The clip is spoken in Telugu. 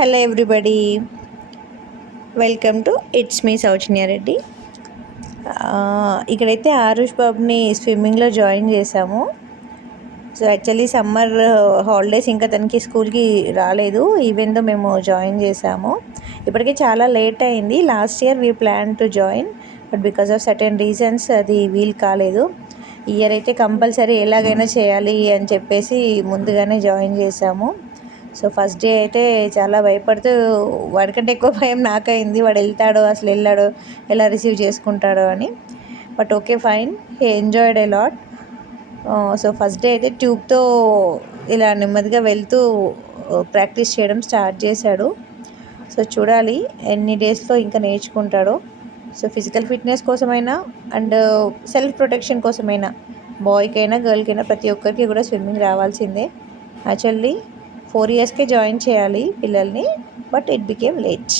Hello everybody, welcome to it's me Soujanya Reddy. ఇక్కడైతే ఆరుష్ బాబుని స్విమ్మింగ్లో జాయిన్ చేశాము. సో యాక్చువల్లీ సమ్మర్ హాలిడేస్ ఇంకా తనకి స్కూల్కి రాలేదు, ఈవెన్ దో మేము జాయిన్ చేసాము. ఇప్పటికే చాలా లేట్ అయింది. Last year we plan to join, but because of certain reasons అది వీలు కాలేదు. ఈ ఇయర్ అయితే కంపల్సరీ ఎలాగైనా చేయాలి అని చెప్పేసి ముందుగానే జాయిన్ చేసాము. సో ఫస్ట్ డే అయితే చాలా భయపడుతూ, వాడికంటే ఎక్కువ భయం నాకైంది. వాడు వెళ్తాడో అసలు వెళ్ళాడో, ఎలా రిసీవ్ చేసుకుంటాడో అని. But okay fine, he enjoyed a lot. So first day అయితే ట్యూబ్తో ఇలా నెమ్మదిగా వెళ్తూ ప్రాక్టీస్ చేయడం స్టార్ట్ చేశాడు. సో చూడాలి ఎన్ని డేస్లో ఇంకా నేర్చుకుంటాడో. సో ఫిజికల్ ఫిట్నెస్ కోసమైనా అండ్ సెల్ఫ్ ప్రొటెక్షన్ కోసమైనా బాయ్కైనా గర్ల్కైనా ప్రతి ఒక్కరికి కూడా స్విమ్మింగ్ రావాల్సిందే. యాక్చువల్లీ 4 yearsకే జాయిన్ చేయాలి పిల్లల్ని, బట్ ఇట్ బికేమ్ లేట్.